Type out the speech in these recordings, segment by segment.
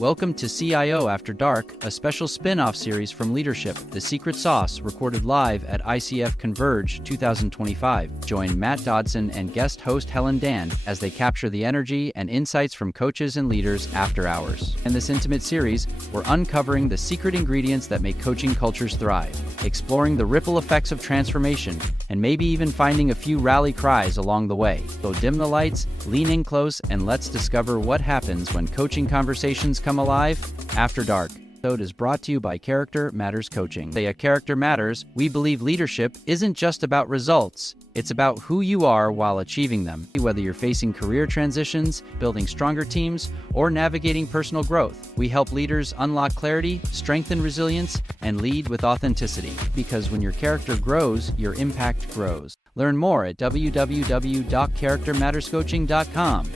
Welcome to CIO After Dark, a special spin-off series from Leadership, The Secret Sauce, recorded live at ICF Converge 2025. Join Matt Dodson and guest host Helen Dan as they capture the energy and insights from coaches and leaders after hours. In this intimate series, we're uncovering the secret ingredients that make coaching cultures thrive, exploring the ripple effects of transformation, and maybe even finding a few rally cries along the way. So dim the lights, lean in close, and let's discover what happens when coaching conversations come alive after dark. This episode is brought to you by Character Matters Coaching. At Character Matters, we believe leadership isn't just about results. It's about who you are while achieving them. Whether you're facing career transitions, building stronger teams, or navigating personal growth, we help leaders unlock clarity, strengthen resilience, and lead with authenticity. Because when your character grows, your impact grows. Learn more at www.charactermatterscoaching.com.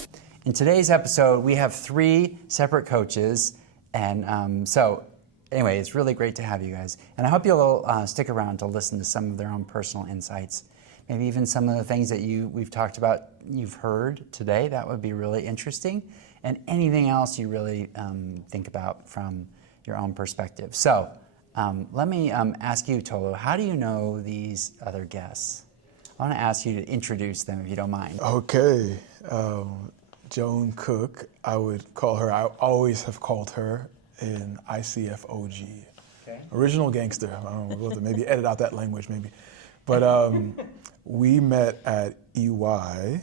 In today's episode, we have 3 separate coaches, and so anyway, it's really great to have you guys. And I hope you'll stick around to listen to some of their own personal insights, maybe even some of the things that we've talked about, you've heard today. That would be really interesting, and anything else you really think about from your own perspective. So let me ask you, Tolu, how do you know these other guests? I want to ask you to introduce them, if you don't mind. Okay. Joan Cook, I would call her, I always have called her an ICF OG. Okay. Original gangster. I don't know, we'll have to maybe edit out that language maybe. But we met at EY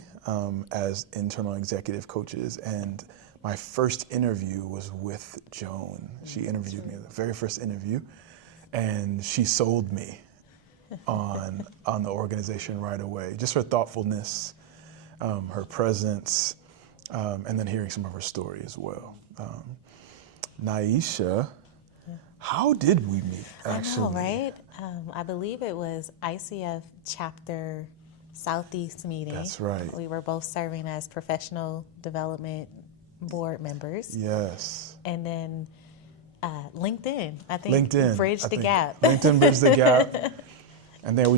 as internal executive coaches, and my first interview was with Joan. She interviewed me, the very first interview, and she sold me on the organization right away. Just her thoughtfulness, her presence, and then hearing some of her story as well. Kneisha, how did we meet, actually? I know, right? I believe it was ICF chapter Southeast meeting. That's right. We were both serving as professional development board members. Yes. And then LinkedIn, I think, bridged the gap. LinkedIn bridged the gap. And then we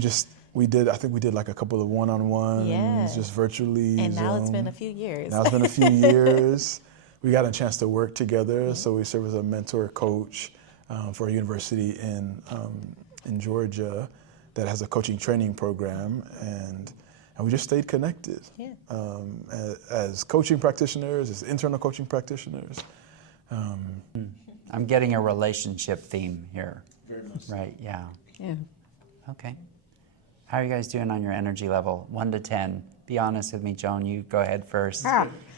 did like a couple of one-on-ones, just virtually. And now Zoom. it's been a few years. Now it's been a few years. We got a chance to work together, so we serve as a mentor coach for a university in Georgia that has a coaching training program, and we just stayed connected. Yeah. As coaching practitioners, as internal coaching practitioners. I'm getting a relationship theme here. Very much. Right, yeah. Yeah. Okay. How are you guys doing on your energy level? 1 to 10. Be honest with me, Joan. You go ahead first.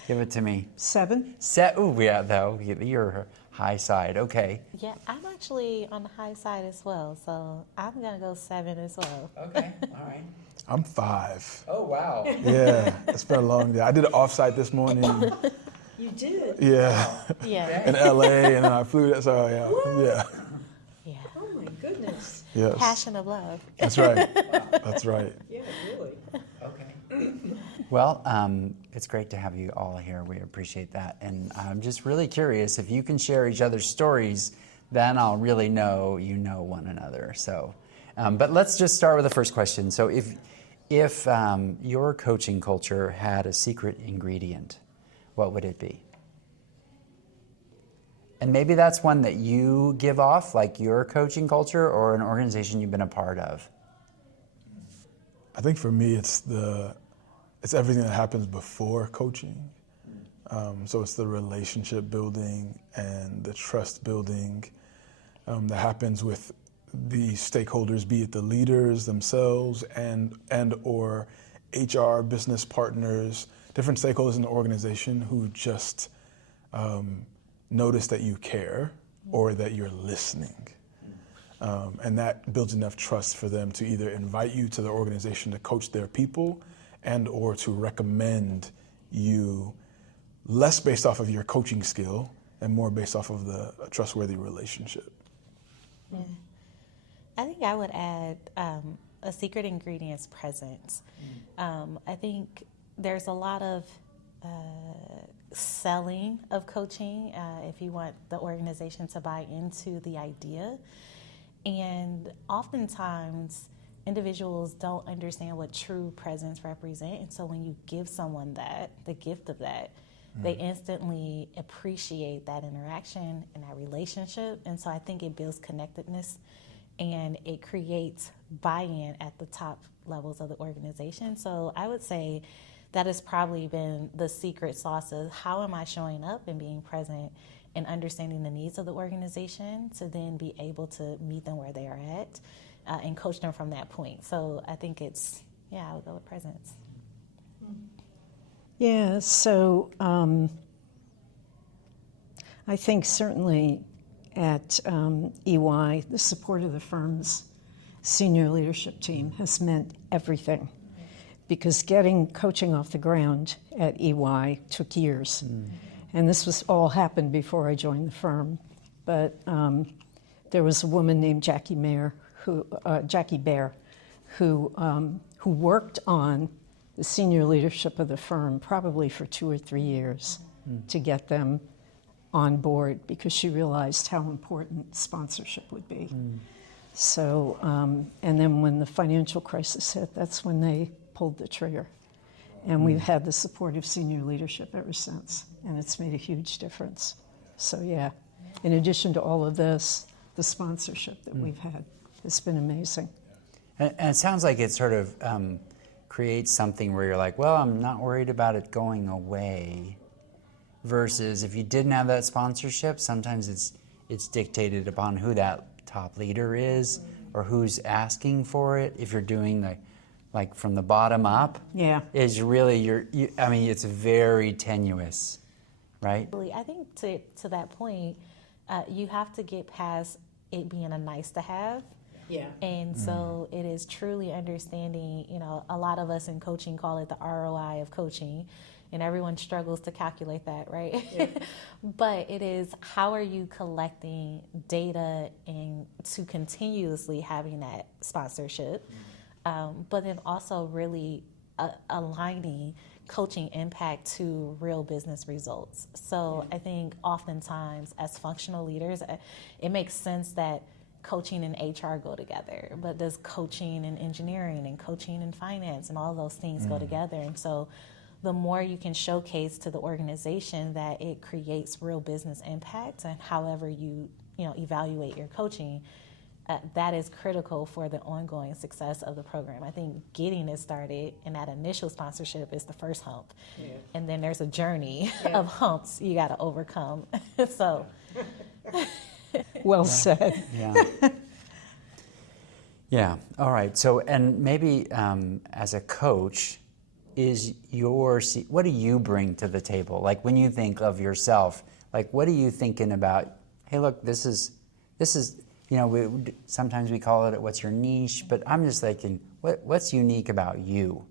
Give it to me. 7. Oh, yeah, though. You're high side. Okay. Yeah, I'm actually on the high side as well, so I'm going to go 7 as well. Okay, all right. I'm 5. Oh, wow. Yeah, it's been a long day. I did an offsite this morning. You did? Yeah. Yeah. In LA, and then I flew that. So yeah. Yeah. Oh my goodness. Yes. Passion of love. That's right. That's right. Yeah, really. Okay. Well, it's great to have you all here. We appreciate that. And I'm just really curious, if you can share each other's stories, then I'll really know you know one another. So, but let's just start with the first question. So if your coaching culture had a secret ingredient, what would it be? And maybe that's one that you give off, like your coaching culture, or an organization you've been a part of. I think for me, it's everything that happens before coaching. So it's the relationship building and the trust building that happens with the stakeholders, be it the leaders themselves and or HR, business partners, different stakeholders in the organization who just notice that you care or that you're listening. And that builds enough trust for them to either invite you to their organization to coach their people and or to recommend you, less based off of your coaching skill and more based off of the trustworthy relationship. Yeah. I think I would add a secret ingredient is presence. I think there's a lot of selling of coaching if you want the organization to buy into the idea. And oftentimes, individuals don't understand what true presence represents. And so when you give someone that, the gift of that, they instantly appreciate that interaction and that relationship. And so I think it builds connectedness and it creates buy-in at the top levels of the organization. So I would say that has probably been the secret sauce of how am I showing up and being present and understanding the needs of the organization to then be able to meet them where they are at and coach them from that point. So I think it's, I would go with presence. Yeah, so I think certainly at EY, the support of the firm's senior leadership team has meant everything, because getting coaching off the ground at EY took years. And this was all happened before I joined the firm. But there was a woman named Jackie Baer, who worked on the senior leadership of the firm probably for 2 or 3 years to get them on board, because she realized how important sponsorship would be. So, and then when the financial crisis hit, that's when they pulled the trigger. And we've had the support of senior leadership ever since, and it's made a huge difference. So yeah, in addition to all of this, the sponsorship that we've had has been amazing. And it sounds like it sort of creates something where you're like, well, I'm not worried about it going away, versus if you didn't have that sponsorship, sometimes it's dictated upon who that top leader is or who's asking for it. If you're doing like from the bottom up, is really I mean, it's very tenuous, right? I think to that point, you have to get past it being a nice to have. Yeah. And so it is truly understanding, a lot of us in coaching call it the ROI of coaching, and everyone struggles to calculate that, right? Yeah. But it is, how are you collecting data and to continuously having that sponsorship, but then also really aligning coaching impact to real business results. So I think oftentimes as functional leaders, it makes sense that coaching and HR go together, but does coaching and engineering and coaching and finance and all those things go together? And so the more you can showcase to the organization that it creates real business impact, and however you evaluate your coaching, that is critical for the ongoing success of the program. I think getting it started and that initial sponsorship is the first hump. Yeah. And then there's a journey of humps you got to overcome. So. Well said. Yeah. Yeah. All right. So, and maybe as a coach, what do you bring to the table? Like when you think of yourself, like what are you thinking about? Hey, look, this is. Sometimes we call it what's your niche, but I'm just thinking, what's unique about you,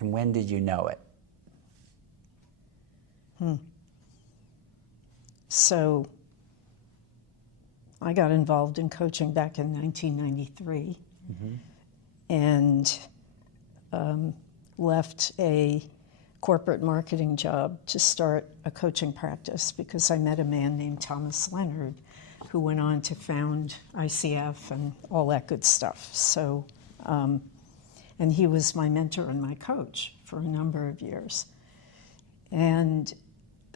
and when did you know it? So I got involved in coaching back in 1993 and left a corporate marketing job to start a coaching practice because I met a man named Thomas Leonard who went on to found ICF and all that good stuff. So, and he was my mentor and my coach for a number of years. And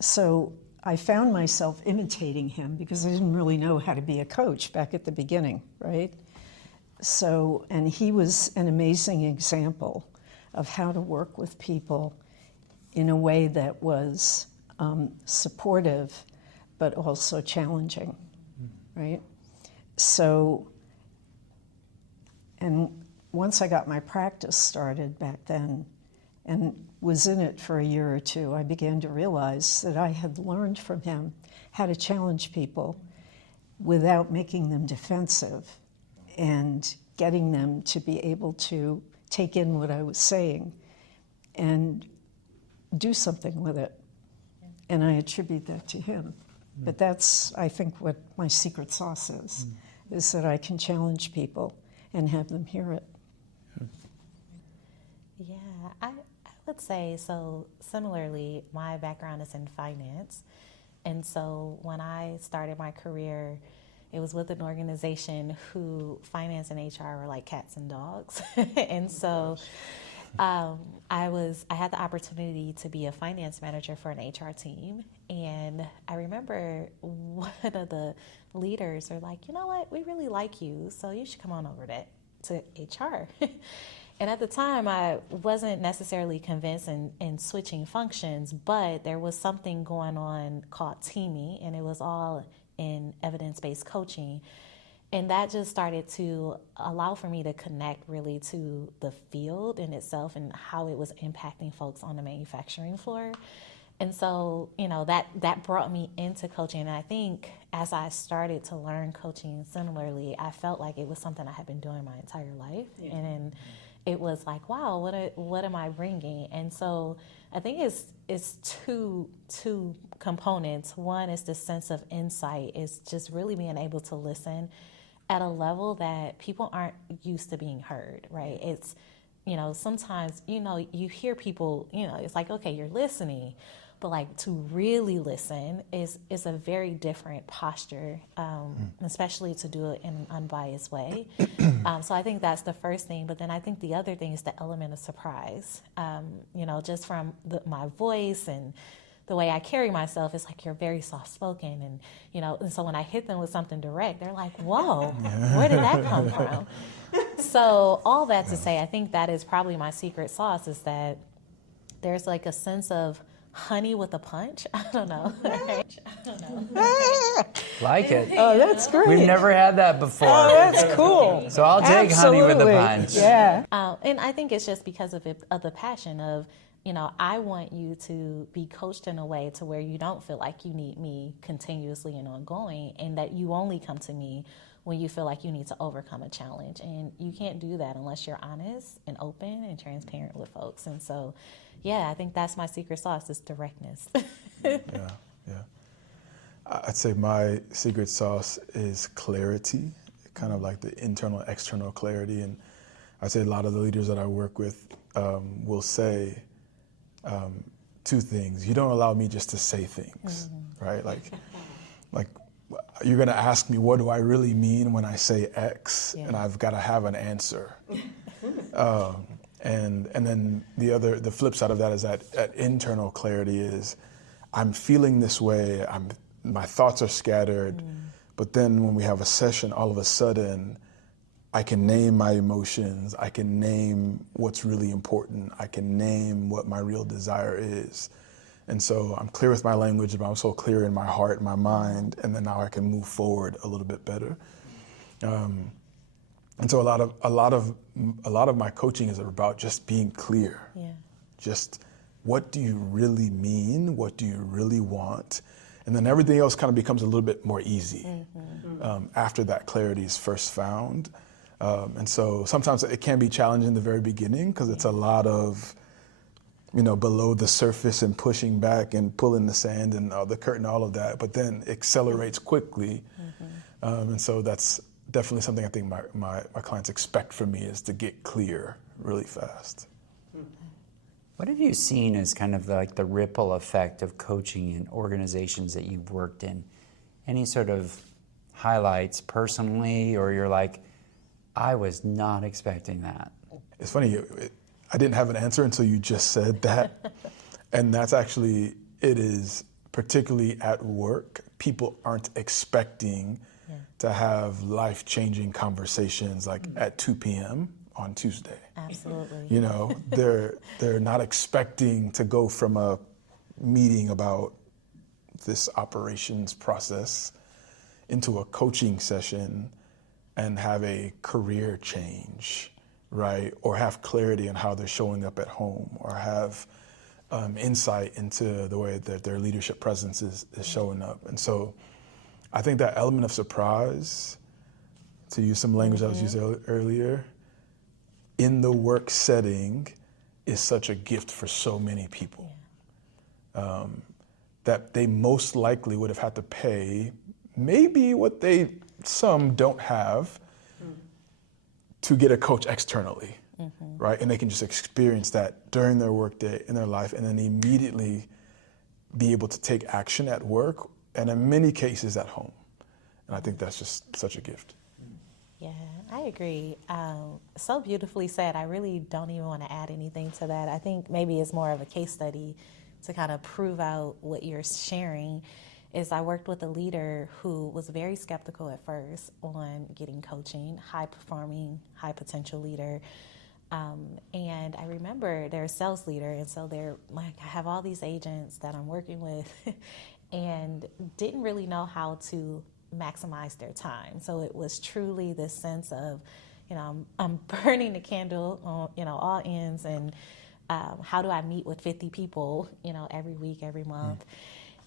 so I found myself imitating him because I didn't really know how to be a coach back at the beginning, right? So, and he was an amazing example of how to work with people in a way that was supportive, but also challenging, right? So, and once I got my practice started back then and was in it for a year or two, I began to realize that I had learned from him how to challenge people without making them defensive and getting them to be able to take in what I was saying and do something with it. And I attribute that to him. But that's, I think, what my secret sauce is that I can challenge people and have them hear it. Yeah, I would say, so similarly, my background is in finance. And so when I started my career, it was with an organization who finance and HR were like cats and dogs. And so I had the opportunity to be a finance manager for an HR team, and I remember one of the leaders are like, you know what, we really like you, so you should come on over to HR. And at the time, I wasn't necessarily convinced in switching functions, but there was something going on called teaming, and it was all in evidence-based coaching. And that just started to allow for me to connect really to the field in itself and how it was impacting folks on the manufacturing floor. And so, that brought me into coaching. And I think as I started to learn coaching similarly, I felt like it was something I had been doing my entire life. Yeah. And it was like, wow, what am I bringing? And so I think it's two components. One is the sense of insight. It's just really being able to listen at a level that people aren't used to being heard, right? It's, sometimes, you hear people, it's like, okay, you're listening, but like to really listen is a very different posture, especially to do it in an unbiased way. So I think that's the first thing. But then I think the other thing is the element of surprise. Just from my voice and the way I carry myself, it's like you're very soft-spoken, and so when I hit them with something direct, they're like, whoa, where did that come from? So all that to say, I think that is probably my secret sauce, is that there's like a sense of honey with a punch. I don't know. Like it. Oh, that's great. We've never had that before. Oh, that's cool. So I'll take honey with a Absolutely. punch. Yeah. And I think it's just because of the passion of, I want you to be coached in a way to where you don't feel like you need me continuously and ongoing, and that you only come to me when you feel like you need to overcome a challenge. And you can't do that unless you're honest and open and transparent with folks. And so, I think that's my secret sauce, is directness. Yeah. I'd say my secret sauce is clarity, kind of like the internal, external clarity. And I'd say a lot of the leaders that I work with will say two things. You don't allow me just to say things, right? Like you're going to ask me, what do I really mean when I say X? Yeah. And I've got to have an answer. And then the flip side of that is that internal clarity is, I'm feeling this way, my thoughts are scattered, but then when we have a session, all of a sudden, I can name my emotions, I can name what's really important, I can name what my real desire is. And so I'm clear with my language, but I'm also clear in my heart, my mind, and then now I can move forward a little bit better. And so a lot of my coaching is about just being clear. Yeah. Just, what do you really mean? What do you really want? And then everything else kind of becomes a little bit more easy after that clarity is first found. And so sometimes it can be challenging in the very beginning, because it's a lot of, below the surface and pushing back and pulling the sand and the curtain, all of that, but then accelerates quickly. And so that's definitely something I think my clients expect from me, is to get clear really fast. What have you seen as kind of like the ripple effect of coaching in organizations that you've worked in? Any sort of highlights personally, or you're like, I was not expecting that? It's funny, I didn't have an answer until you just said that. And that's actually, it is particularly at work, people aren't expecting to have life-changing conversations like at 2 p.m. on Tuesday. Absolutely. They're not expecting to go from a meeting about this operations process into a coaching session and have a career change, right? Or have clarity on how they're showing up at home, or have insight into the way that their leadership presence is showing up. And so I think that element of surprise, to use some language I was using earlier, in the work setting is such a gift for so many people. That they most likely would have had to pay maybe what some don't have to get a coach externally, right? And they can just experience that during their workday in their life, and then immediately be able to take action at work, and in many cases at home. And I think that's just such a gift. Yeah, I agree. So beautifully said. I really don't even want to add anything to that. I think maybe it's more of a case study to kind of prove out what you're sharing. Is I worked with a leader who was very skeptical at first on getting coaching, high performing, high potential leader. And I remember they're a sales leader, and so they're like, I have all these agents that I'm working with and didn't really know how to maximize their time. So it was truly this sense of, I'm burning the candle on, all ends, and how do I meet with 50 people, every week, every month.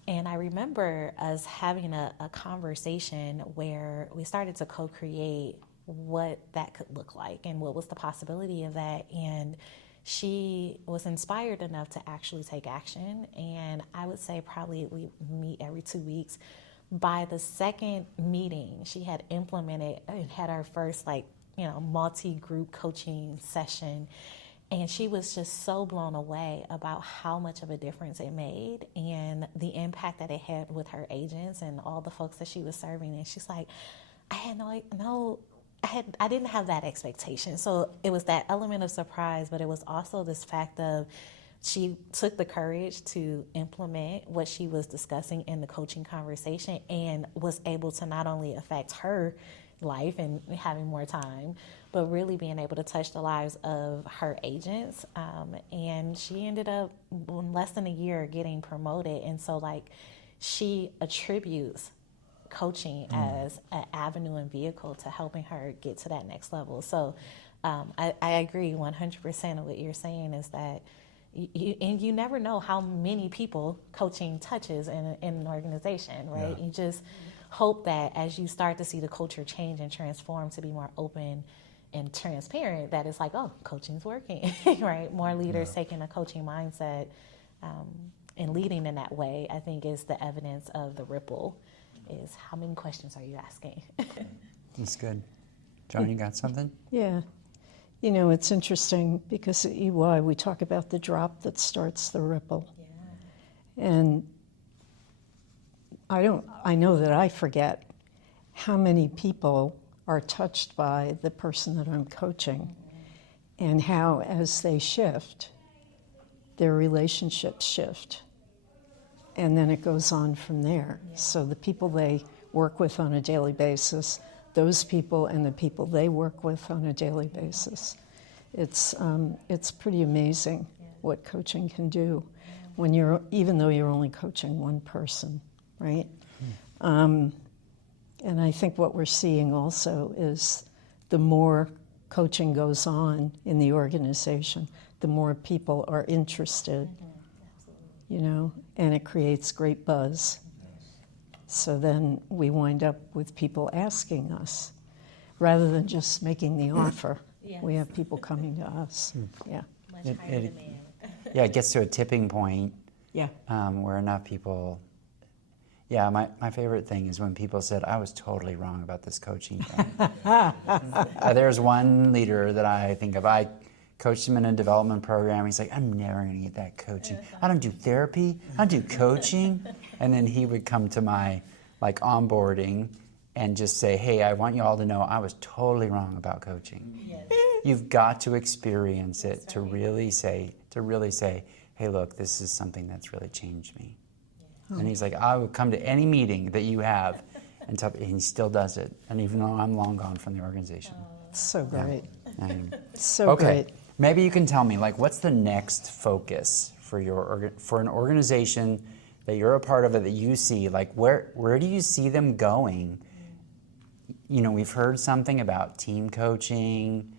And I remember us having a conversation where we started to co-create what that could look like and what was the possibility of that. And she was inspired enough to actually take action. And I would say probably we meet every 2 weeks. By the second meeting, she had implemented and had our first multi-group coaching session. And she was just so blown away about how much of a difference it made and the impact that it had with her agents and all the folks that she was serving. And she's like, I didn't have that expectation. So it was that element of surprise, but it was also this fact of she took the courage to implement what she was discussing in the coaching conversation and was able to not only affect her life and having more time, but really being able to touch the lives of her agents. And she ended up in less than a year getting promoted. And so she attributes coaching as an avenue and vehicle to helping her get to that next level. So I agree 100% of what you're saying is that you never know how many people coaching touches in an organization, right? Yeah. You just hope that as you start to see the culture change and transform to be more open and transparent, that it's like, oh, coaching's working, right? More leaders taking a coaching mindset and leading in that way, I think is the evidence of the ripple, is how many questions are you asking? That's good. Joan, you got something? Yeah. It's interesting because at EY we talk about the drop that starts the ripple. Yeah. And I know that I forget how many people are touched by the person that I'm coaching, and how as they shift, their relationships shift. And then it goes on from there. Yeah. So the people they work with on a daily basis, those people and the people they work with on a daily basis. It's pretty amazing what coaching can do when even though you're only coaching one person, right? And I think what we're seeing also is the more coaching goes on in the organization, the more people are interested, and it creates great buzz. So then we wind up with people asking us, rather than just making the offer. Yes. We have people coming to us. Yeah. Much higher demand. Yeah, it gets to a tipping point. Yeah. Where enough people. Yeah, my favorite thing is when people said, I was totally wrong about this coaching thing. There's one leader that I think of. I coached him in a development program. He's like, I'm never going to get that coaching. I don't do therapy. I don't do coaching. And then he would come to my onboarding and just say, hey, I want you all to know I was totally wrong about coaching. Yes. You've got to experience it to really say, hey, look, this is something that's really changed me. And he's like, I would come to any meeting that you have, and he still does it. And even though I'm long gone from the organization. So great. Yeah. So great. Maybe you can tell me, what's the next focus for an organization that you're a part of it that you see? Where do you see them going? We've heard something about team coaching.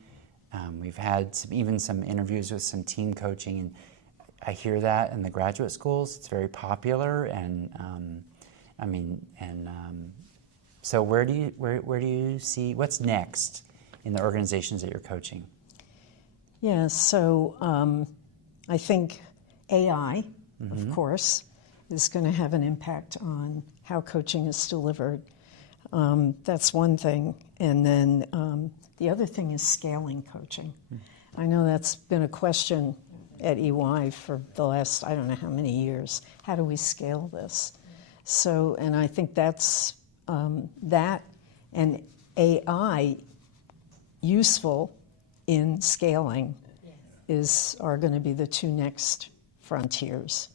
We've had some interviews with some team coaching, and I hear that in the graduate schools. It's very popular, and so where do you see what's next in the organizations that you're coaching? Yeah, so I think AI, of course, is going to have an impact on how coaching is delivered. That's one thing. And then the other thing is scaling coaching. I know that's been a question at EY for the last, I don't know how many years. How do we scale this? So, and I think that's that, and AI useful in scaling are going to be the two next frontiers.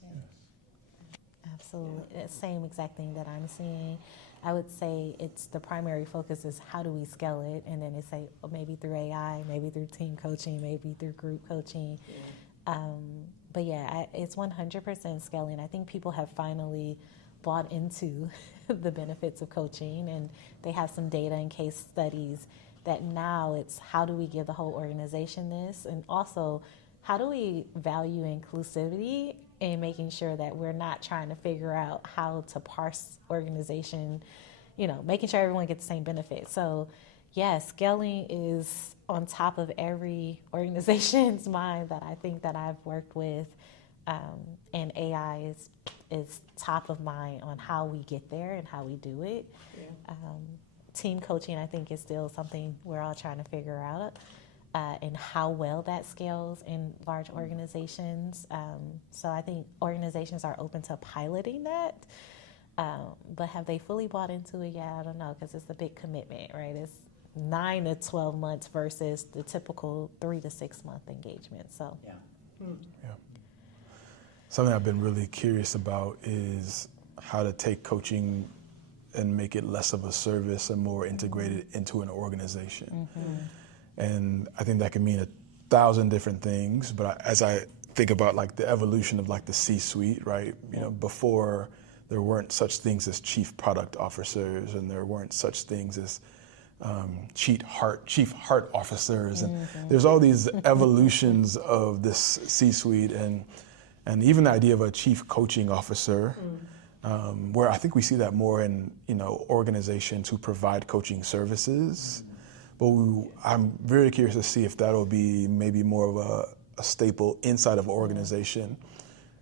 Absolutely. Same exact thing that I'm seeing. I would say it's the primary focus is how do we scale it, and then it's say maybe through AI, maybe through team coaching, maybe through group coaching. But yeah, it's 100% scaling. I think people have finally bought into the benefits of coaching, and they have some data and case studies that now it's how do we give the whole organization this, and also how do we value inclusivity and making sure that we're not trying to figure out how to parse organization, making sure everyone gets the same benefit. So yeah, scaling is on top of every organization's mind that I think that I've worked with, and AI is top of mind on how we get there and how we do it. Team coaching, I think, is still something we're all trying to figure out, and how well that scales in large organizations. So I think organizations are open to piloting that, but have they fully bought into it? Yeah, I don't know, because it's a big commitment, right? It's 9 to 12 months versus the typical 3 to 6 month engagement. So Yeah. Something I've been really curious about is how to take coaching and make it less of a service and more integrated into an organization. And I think that can mean 1,000 different things, but as I think about like the evolution of like the C-suite, right? Before there weren't such things as chief product officers, and there weren't such things as chief heart officers, and there's all these evolutions of this C-suite, and even the idea of a chief coaching officer, where I think we see that more in organizations who provide coaching services. But I'm very curious to see if that'll be maybe more of a staple inside of an organization.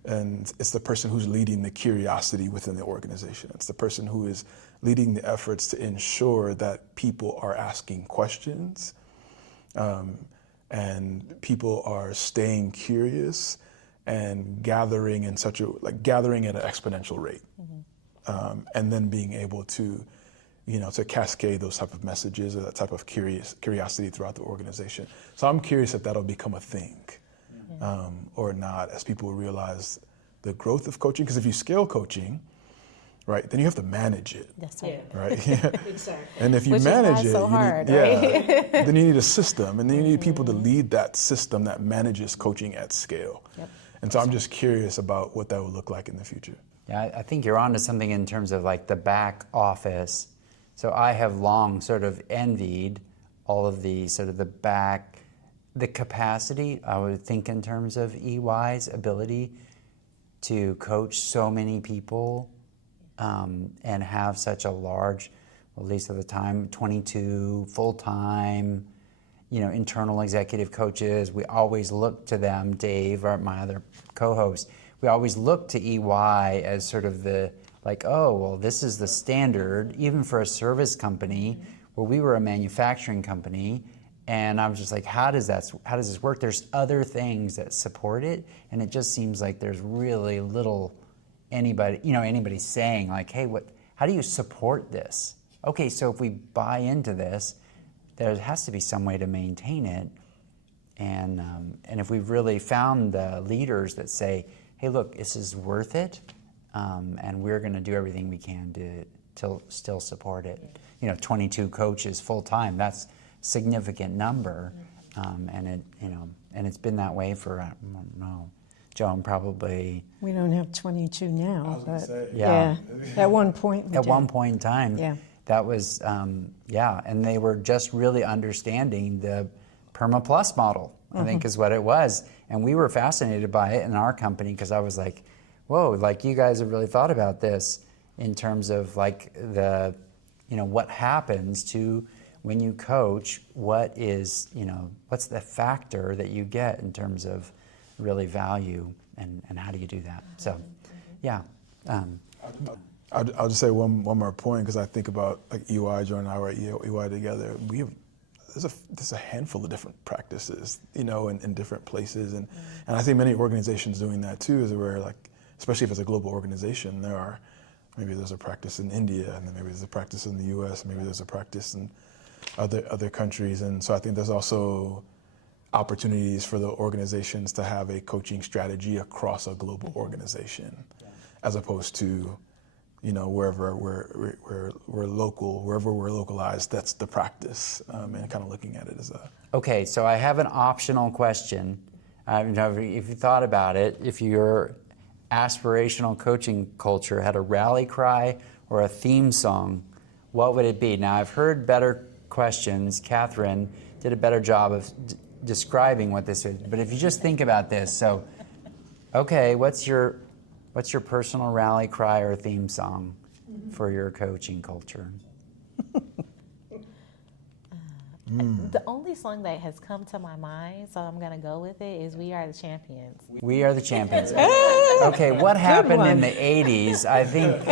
And it's the person who's leading the curiosity within the organization. It's the person who is leading the efforts to ensure that people are asking questions, and people are staying curious and gathering at an exponential rate, and then being able to to cascade those type of messages or that type of curiosity throughout the organization. So I'm curious if that'll become a thing, or not, as people realize the growth of coaching. Because if you scale coaching, right, then you have to manage it. that's right. Right? Exactly. And if you Which is manage why it, it's so hard, then you need a system, and then you need people to lead that system that manages coaching at scale. And so I'm just curious about what that would look like in the future. Yeah, I think you're onto something in terms of like the back office. So I have long sort of envied all of the sort of the capacity, I would think, in terms of EY's ability to coach so many people, and have such a large, at least at the time, 22 full-time, internal executive coaches. We always look to them, Dave, my other co-host, we always look to EY as sort of this is the standard, even for a service company, where we were a manufacturing company. And I was just like, how does this work? There's other things that support it, and it just seems like there's really little anybody saying like, hey, how do you support this? Okay, so if we buy into this, there has to be some way to maintain it. And if we've really found the leaders that say, hey, look, this is worth it, and we're going to do everything we can to still support it. 22 coaches full time, that's a significant number, and it's been that way for, I don't know, Joan, probably. We don't have 22 now, but Yeah. at one point we At did. one point in time, Yeah. that was, and they were just really understanding the PermaPlus model, I think is what it was. And we were fascinated by it in our company, because I was like, whoa, like you guys have really thought about this in terms of like what happens to when you coach, what's the factor that you get in terms of really value, and how do you do that? So, yeah. I'll just say one more point, because I think about like EY, Joan and I were at EY together. There's a handful of different practices, in different places, and I see many organizations doing that too. Is where like, especially if it's a global organization, maybe there's a practice in India, and then maybe there's a practice in the U.S., maybe there's a practice in other countries. And so I think there's also opportunities for the organizations to have a coaching strategy across a global organization, as opposed to, wherever we're local, wherever we're localized, that's the practice, and kind of looking at it as a... Okay, so I have an optional question. If you thought about it, if your aspirational coaching culture had a rally cry or a theme song, what would it be? Now, I've heard better questions. Catherine did a better job of describing what this is. But if you just think about this, so, okay, what's your personal rally cry or theme song for your coaching culture? The only song that has come to my mind, so I'm going to go with it, is We Are the Champions. We Are the Champions. Okay, what happened in the 80s? I think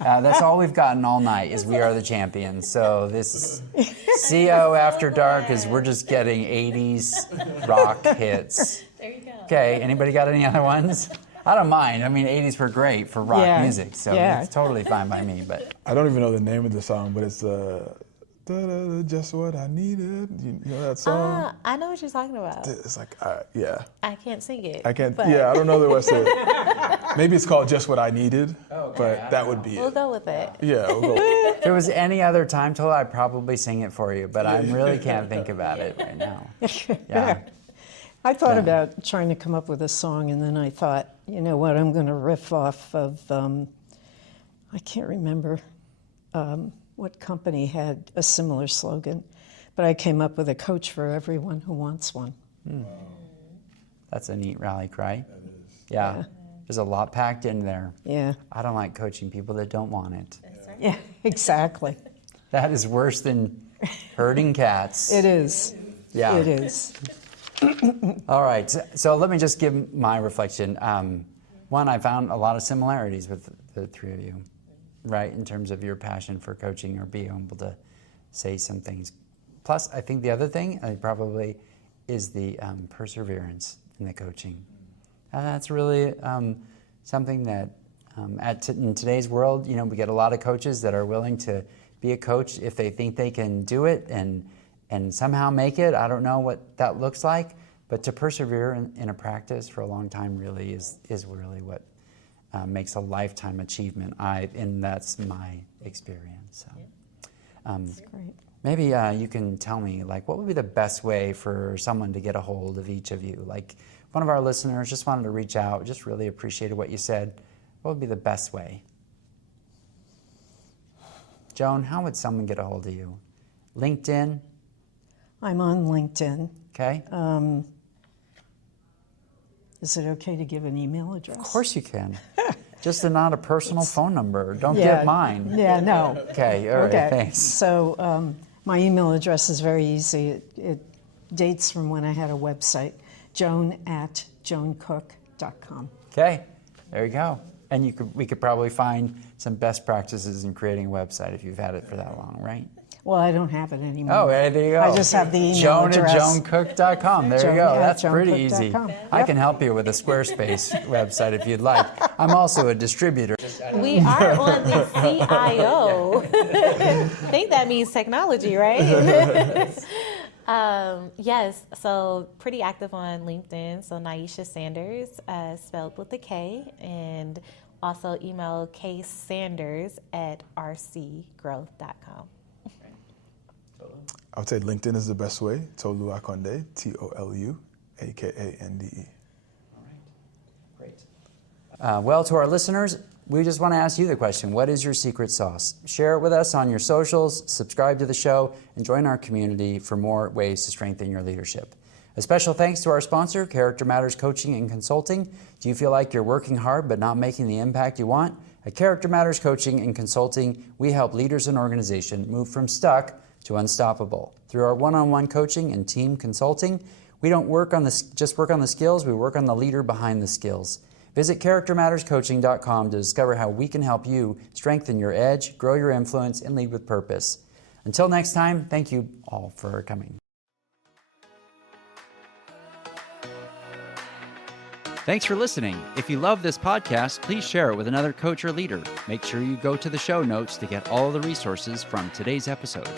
that's all we've gotten all night is We Are the Champions. So this is CIO After Dark is we're just getting 80s rock hits. There you go. Okay, anybody got any other ones? I don't mind. I mean, 80s were great for rock music, so it's totally fine by me. But I don't even know the name of the song, but it's just what I needed. You know that song? I know what you're talking about. It's like, yeah. I can't sing it. I can't, but I don't know the rest of it. Maybe it's called Just What I Needed, but that would be we'll it. go with it. Yeah, we'll go. if there was any other time, Tolu, I'd probably sing it for you, but I really can't think about it right now. Yeah. I thought about trying to come up with a song, and then I thought, you know what, I'm going to riff off of, I can't remember what company had a similar slogan, but I came up with a coach for everyone who wants one. That's a neat rally cry. Yeah. There's a lot packed in there. Yeah. I don't like coaching people that don't want it. Yeah, exactly. That is worse than herding cats. It is. Yeah. It is. All right. So let me just give my reflection. One, I found a lot of similarities with the three of you, right, in terms of your passion for coaching or being able to say some things. Plus, I think the other thing probably is the perseverance in the coaching. That's really something that in today's world, we get a lot of coaches that are willing to be a coach if they think they can do it and somehow make it. I don't know what that looks like, but to persevere in a practice for a long time really is really what makes a lifetime achievement. And that's my experience. So, That's great. maybe you can tell me, what would be the best way for someone to get a hold of each of you? One of our listeners just wanted to reach out, just really appreciated what you said. What would be the best way? Joan, how would someone get a hold of you? LinkedIn? I'm on LinkedIn. Okay. Is it okay to give an email address? Of course you can. Just not a personal phone number. Don't Yeah. give mine. Yeah, no. Okay, all right, thanks. So my email address is very easy. It dates from when I had a website, joan@joancook.com. Okay, there you go. And we could probably find some best practices in creating a website if you've had it for that long, right? Well, I don't have it anymore. Oh, there you go. I just have the email Joan address. Joan@joancook.com. There you go. That's pretty easy. joan@joancook.com. I can help you with a Squarespace website if you'd like. I'm also a distributor. We are on the CIO. I think that means technology, right? Yes, so pretty active on LinkedIn. So Kneisha Sanders, spelled with a K, and also email ksanders@rcgrowth.com. I would say LinkedIn is the best way. Tolu Akande, TOLUAKANDE. Great. Well, to our listeners, we just want to ask you the question, what is your secret sauce? Share it with us on your socials, subscribe to the show, and join our community for more ways to strengthen your leadership. A special thanks to our sponsor, Character Matters Coaching and Consulting. Do you feel like you're working hard but not making the impact you want? At Character Matters Coaching and Consulting, we help leaders and organizations move from stuck to unstoppable. Through our one-on-one coaching and team consulting, we don't just work on the skills, we work on the leader behind the skills. Visit charactermatterscoaching.com to discover how we can help you strengthen your edge, grow your influence, and lead with purpose. Until next time, thank you all for coming. Thanks for listening. If you love this podcast, please share it with another coach or leader. Make sure you go to the show notes to get all the resources from today's episode.